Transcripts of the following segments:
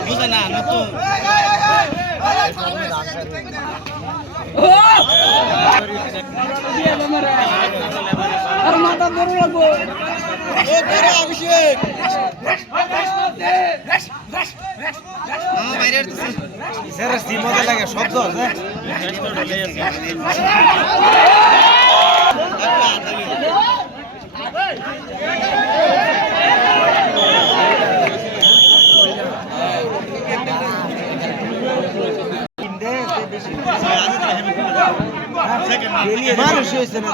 বুঝে না নতুন অভিষেক মজা লাগে শব্দ মানুষ হয়েছে না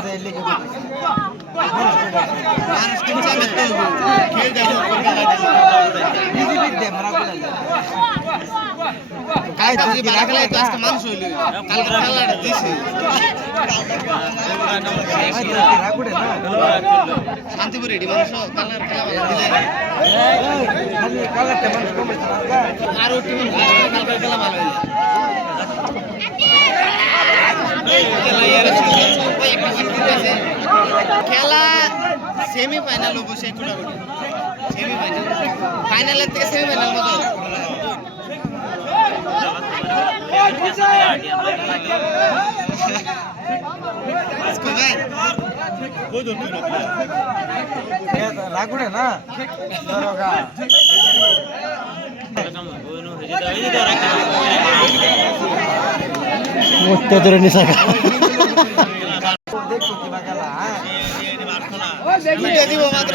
শান্তিপুর রেডি মানুষ আরো খেলা ভালো খেলা সেমিফাইনাল অবশ্যই সেমিফাইনাল ফাইনালের থেকে সেমিফাইনাল মতো রাগুড়ে না ধরে নিশা দিব মাত্র